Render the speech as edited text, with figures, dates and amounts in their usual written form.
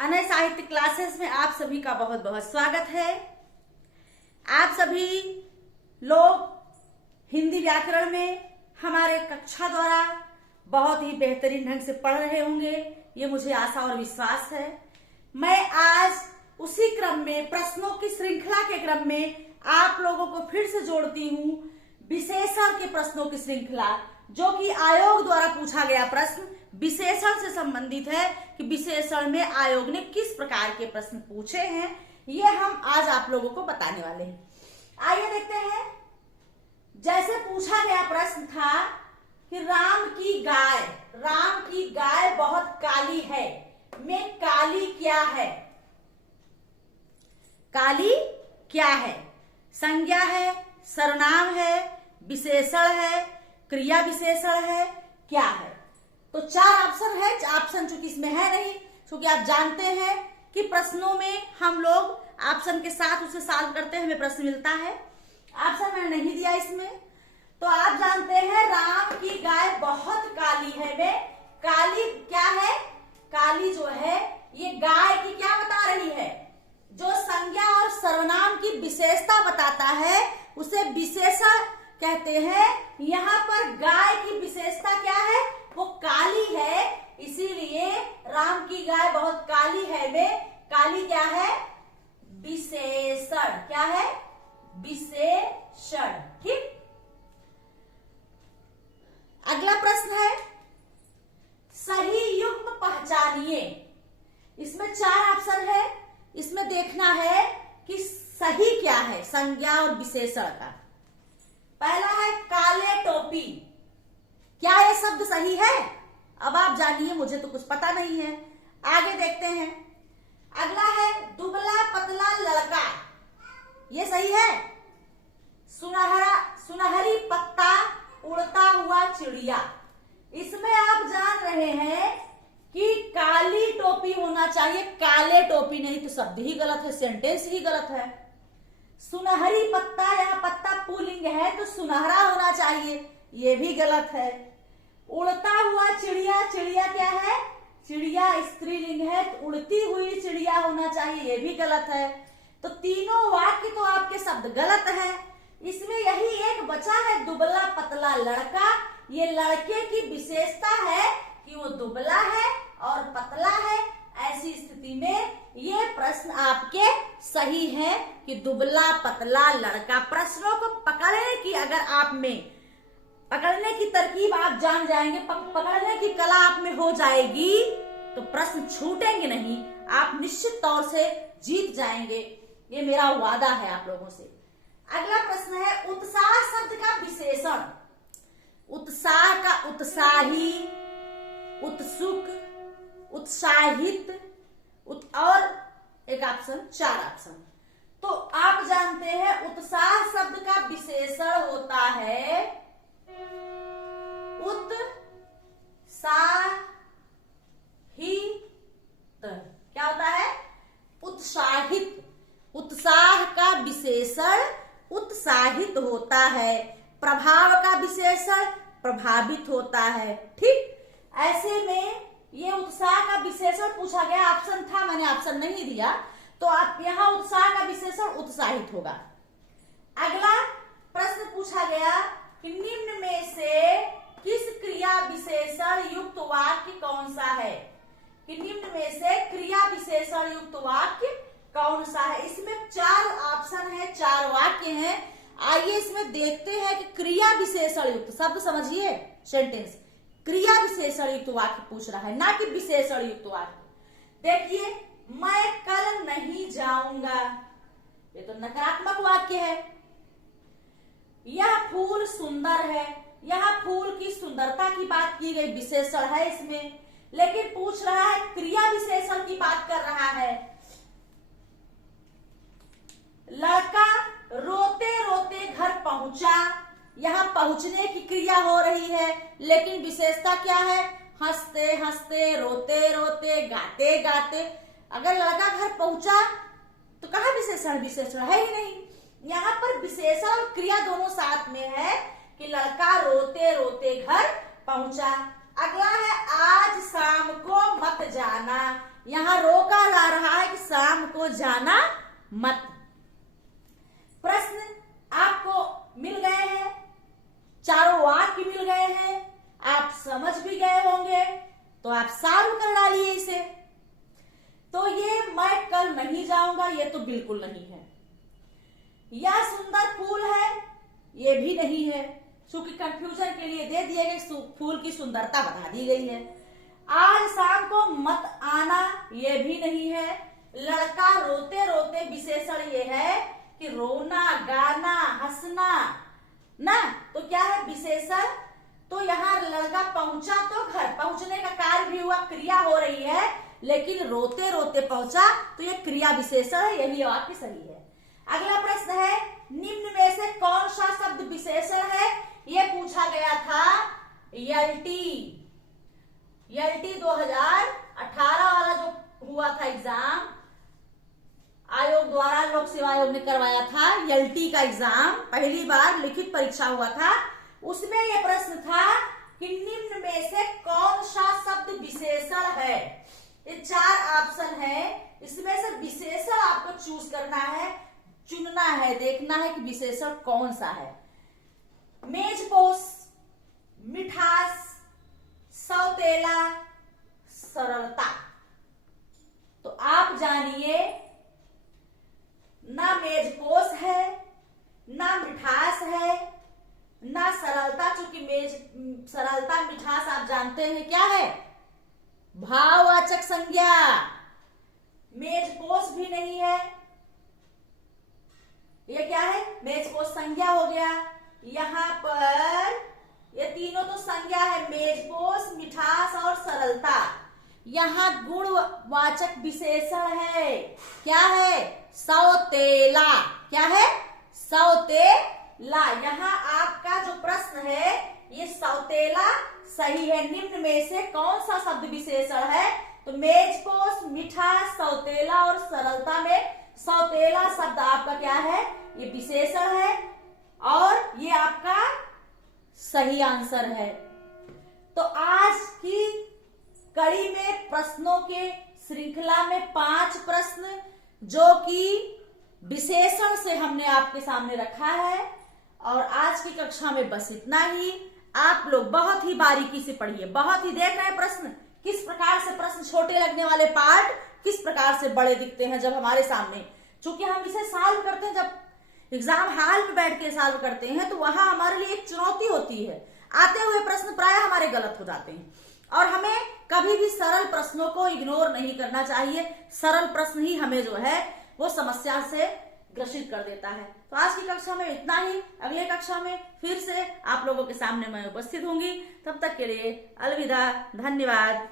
अनय साहित्य क्लासेस में आप सभी का बहुत बहुत स्वागत है। आप सभी लोग हिंदी व्याकरण में हमारे कक्षा द्वारा बहुत ही बेहतरीन ढंग से पढ़ रहे होंगे, ये मुझे आशा और विश्वास है। मैं आज उसी क्रम में, प्रश्नों की श्रृंखला के क्रम में आप लोगों को फिर से जोड़ती हूँ विशेषण के प्रश्नों की श्रृंखला, जो कि आयोग द्वारा पूछा गया प्रश्न विशेषण से संबंधित है कि विशेषण में आयोग ने किस प्रकार के प्रश्न पूछे हैं, ये हम आज आप लोगों को बताने वाले हैं। आइए देखते हैं। जैसे पूछा गया प्रश्न था कि राम की गाय बहुत काली है, में काली क्या है? काली क्या है? संज्ञा है, सर्वनाम है, विशेषण है, क्रिया विशेषण है, क्या है? तो चार ऑप्शन है। ऑप्शन चूंकि इसमें है नहीं, क्योंकि आप जानते हैं कि प्रश्नों में हम लोग ऑप्शन के साथ उसे सॉल्व करते हैं, हमें प्रश्न मिलता है। ऑप्शन मैंने नहीं दिया इसमें। तो आप जानते हैं राम की गाय बहुत काली है में काली क्या है? काली जो है ये गाय की क्या बता रही है? जो संज्ञा और सर्वनाम की विशेषता बताता है उसे विशेषण कहते हैं। यहाँ पर गाय की विशेषता क्या है? वो काली है, इसीलिए राम की गाय बहुत काली है में काली क्या है? विशेषण। क्या है? विशेषण। ठीक। अगला प्रश्न है सही युग्म पहचानिए। इसमें चार ऑप्शन है। इसमें देखना है कि सही क्या है संज्ञा और विशेषण का। पहला है काले टोपी। क्या यह शब्द सही है? अब आप जानिए, मुझे तो कुछ पता नहीं है। आगे देखते हैं। अगला है दुबला पतला लड़का। ये सही है? सुनहरी पत्ता उड़ता हुआ चिड़िया। इसमें आप जान रहे हैं कि काली टोपी होना चाहिए, काले टोपी नहीं, तो शब्द ही गलत है, सेंटेंस ही गलत है। सुनहरी पत्ता, यहाँ पत्ता पुल्लिंग है तो सुनहरा होना चाहिए, ये भी गलत है। उड़ता हुआ चिड़िया, चिड़िया क्या है? चिड़िया स्त्रीलिंग है तो उड़ती हुई चिड़िया होना चाहिए, ये भी गलत है। तो तीनों वाक्य तो आपके शब्द गलत है। इसमें यही एक बचा है दुबला पतला लड़का। ये लड़के की विशेषता है कि वो दुबला है और पतला है। ऐसी स्थिति में ये प्रश्न आपके सही है कि दुबला पतला लड़का। प्रश्नों को पकड़ने की, अगर आप में पकड़ने की तरकीब आप जान जाएंगे, पकड़ने की कला आप में हो जाएगी, तो प्रश्न छूटेंगे नहीं, आप निश्चित तौर से जीत जाएंगे। ये मेरा वादा है आप लोगों से। अगला प्रश्न है उत्साह शब्द का विशेषण। उत्साह का उत्साही, उत्सुक, उत्साहित, और एक ऑप्शन, चार ऑप्शन। तो आप जानते हैं उत्साह शब्द का विशेषण होता है उत्साहित। क्या होता है? उत्साहित। उत्साह का विशेषण उत्साहित होता है। प्रभाव का विशेषण प्रभावित होता है। ठीक। ऐसे में ये उत्साह का विशेषण पूछा गया, ऑप्शन था, मैंने ऑप्शन नहीं दिया, तो आप यहाँ उत्साह का विशेषण उत्साहित होगा। अगला प्रश्न पूछा गया कि निम्न में से किस क्रिया विशेषण युक्त वाक्य कौन सा है? कि निम्न में से क्रिया विशेषण युक्त वाक्य कौन सा है? इसमें चार ऑप्शन है, चार वाक्य हैं। आइए इसमें देखते हैं कि क्रिया विशेषण युक्त, शब्द समझिए, सेंटेंस, क्रिया विशेषण युक्त वाक्य पूछ रहा है, ना कि विशेषण युक्त वाक्य। देखिए, मैं कल नहीं जाऊंगा, ये तो नकारात्मक वाक्य है। यह फूल सुंदर है, यह फूल की सुंदरता की बात की गई, विशेषण है इसमें, लेकिन पूछ रहा है क्रिया विशेषण की बात कर रहा है। लड़का रोते रोते घर पहुंचा, यहां पहुंचने की क्रिया हो रही है, लेकिन विशेषता क्या है? हंसते हंसते, रोते रोते, गाते गाते। अगर लड़का घर पहुंचा तो कहाँ विशेषण? विशेषण है ही नहीं। यहाँ पर विशेषण और क्रिया दोनों साथ में है कि लड़का रोते रोते घर पहुंचा। अगला है आज शाम को मत जाना। यहां रोका जा रहा है कि शाम को जाना मत। प्रश्न आपको मिल गए हैं, चारों वाक्य मिल गए हैं, आप समझ भी गए होंगे, तो आप सॉल्व कर डालिए इसे। तो ये मैं कल नहीं जाऊंगा, ये तो बिल्कुल नहीं है। यह सुंदर फूल है, ये भी नहीं है, क्योंकि कंफ्यूजन के लिए दे दिए गए, फूल की सुंदरता बता दी गई है। आज शाम को मत आना, ये भी नहीं है। लड़का रोते रोते विशेषण ये है कि रोना, गाना, हंसना ना, तो क्या है विशेषण। तो यहाँ लड़का पहुंचा तो घर पहुंचने का कार्य भी हुआ, क्रिया हो रही है, लेकिन रोते रोते पहुंचा, तो ये क्रिया विशेषण है, यही वाक्य सही है। अगला प्रश्न है, निम्न में से कौन सा शब्द विशेषण है, ये पूछा गया था। यल्टी 2018 वाला जो हुआ था एग्जाम, आयोग द्वारा, लोक सेवा आयोग ने करवाया था यल्टी का एग्जाम, पहली बार लिखित परीक्षा हुआ था। उसमें यह प्रश्न था कि निम्न में से कौन सा शब्द विशेषण है। ये 4 ऑप्शन है, इसमें से विशेषण आपको चूज करना है, चुनना है, देखना है कि विशेषण कौन सा है। मेजपोश, मिठास, सौतेला, सरलता। तो आप जानिए, ना मेजपोश है, ना मिठास है, ना सरलता, चूंकि सरलता मिठास आप जानते हैं क्या है, भाववाचक संज्ञा। मेजपोश भी नहीं है, ये क्या है, मेजपोश संज्ञा हो गया। यहां पर ये तीनों तो संज्ञा है, मेजपोश, मिठास और सरलता। यहां गुणवाचक विशेषण है, क्या है, सौतेला। क्या है, सौतेला। यहाँ आपका जो प्रश्न है ये सौतेला सही है। निम्न में से कौन सा शब्द विशेषण है, तो मेजपोश, मिठास, सौतेला और सरलता में सौतेला शब्द आपका क्या है, ये विशेषण है, और ये आपका सही आंसर है। तो आज की कड़ी में प्रश्नों के श्रृंखला में 5 प्रश्न जो कि विशेषण से हमने आपके सामने रखा है, और आज की कक्षा में बस इतना ही। आप लोग बहुत ही बारीकी से पढ़िए, बहुत ही देख रहे हैं प्रश्न किस प्रकार से, प्रश्न छोटे लगने वाले पार्ट किस प्रकार से बड़े दिखते हैं जब हमारे सामने, चूंकि हम इसे सॉल्व करते हैं, जब एग्जाम हॉल में बैठ के सॉल्व करते हैं तो वहां हमारे लिए एक चुनौती होती है। आते हुए प्रश्न प्राय हमारे गलत हो जाते हैं, और हमें कभी भी सरल प्रश्नों को इग्नोर नहीं करना चाहिए। सरल प्रश्न ही हमें जो है वो समस्या से ग्रसित कर देता है। तो आज की कक्षा में इतना ही। अगले कक्षा में फिर से आप लोगों के सामने मैं उपस्थित होंगी। तब तक के लिए अलविदा, धन्यवाद।